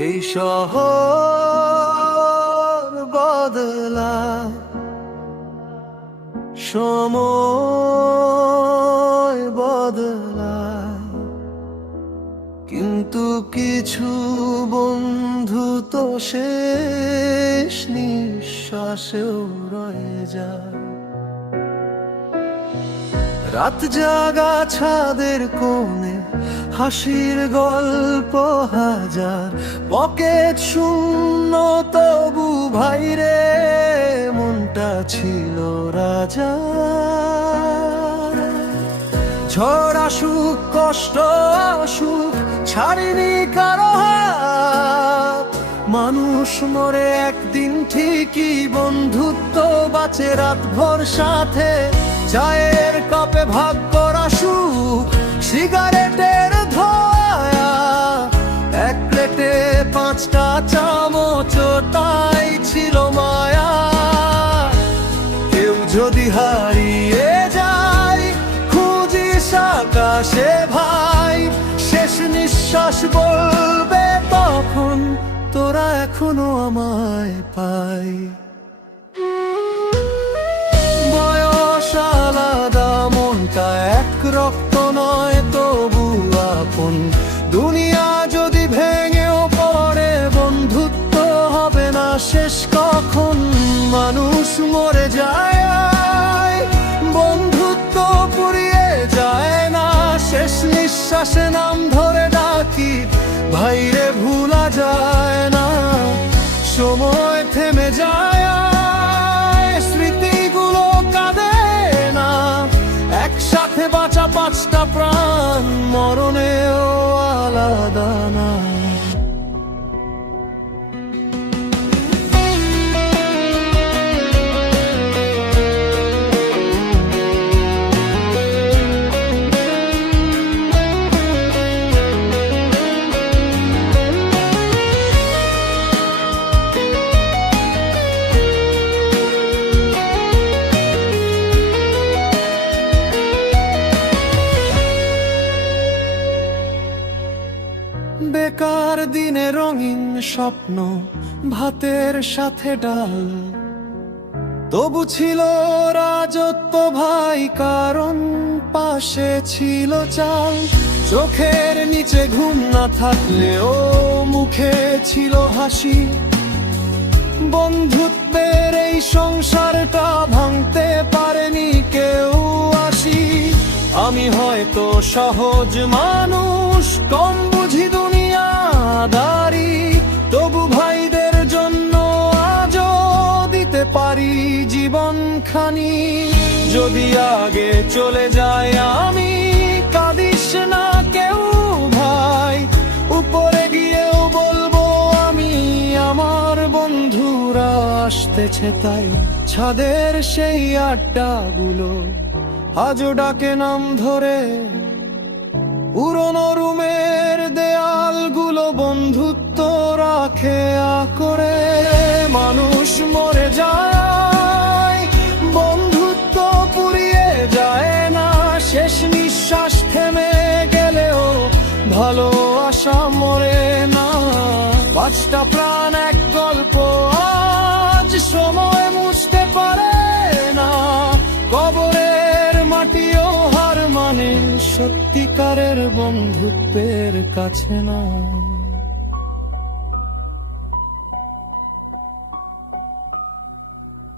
এই শহর বদলায়, সময় বদলায়, কিন্তু কিছু বন্ধু তো শেষ নিঃশ্বাসেও রয়ে যায়। রাত জাগা ছাদের কোণে হাসির গল্প হাজার, পকেট শূন্য তবু ভাইরে মনটা ছিল রাজা। ঝড় আসুক কষ্ট আসুক ছাড়িনি কারো হাত, মানুষ মরে একদিন ঠিকই, বন্ধুত্ব বাঁচে রাত ভোর সাথে। চায়ের কাপে ভাগ করা সুখ, সিগারেটের ধোঁয়া, এক প্লেটে 5টা চামচ, তাই ছিল মায়া। কেউ যদি হারিয়ে যায় খুঁজিস আকাশে ভাই, শেষ নিঃশ্বাস বলবে তখন তোরা এখনো আমায় পাই। বয়স আলাদা মনটা এক রক্ত নয় তবু আপন, দুনিয়া যদি ভেঙেও পড়ে বন্ধুত্ব হবে না শেষ কখন। মানুষ মরে যায় বন্ধুত্ব পুড়িয়ে যায় না, শেষ নিঃশ্বাসে নাম ধরে ডাকি ভাইরে ভুলা যায় না। সময় থেমে যায় স্মৃতিগুলো কাঁদে না, একসাথে বাঁচা 5টা প্রাণ মরণেও আলাদা না। বেকার দিনে রঙিন স্বপ্ন, ভাতের সাথে ডাল, তবু ছিল রাজত্ব ভাই কারণ পাশে ছিল চাল। চোখের নিচে ঘুম না থাকলেও মুখে ছিল হাসি, বন্ধুত্বের এই সংসারটা ভাঙতে পারেনি কেউ আসি। আমি হয়তো সহজ মানুষ, কম বুঝি দুনিয়াদারি, তবু ভাইদের জন্য আজও দিতে পারি জীবনখানি। যদি আগে চলে যায় আমি কাঁদিস না কেউ ভাই, উপরে গিয়েও বলবো আমি আমার বন্ধুরা আসতেছে তাই। ছাদের সেই আড্ডাগুলো আজও ডাকে নাম ধরে, পুরনো রুমের দেয়ালগুলো বন্ধুত্ব রাখে করে। মানুষ মরে যায় বন্ধুত্ব পুড়িয়ে যায় না, শেষ নিঃশ্বাস থেমে গেলেও ভালোবাসা মরে না। 5টা প্রাণ এক গল্প আজ সময় মুছতে পারে না, কবরের মাটিও হার মানে সত্যিকারের বন্ধুত্বের কাছে না।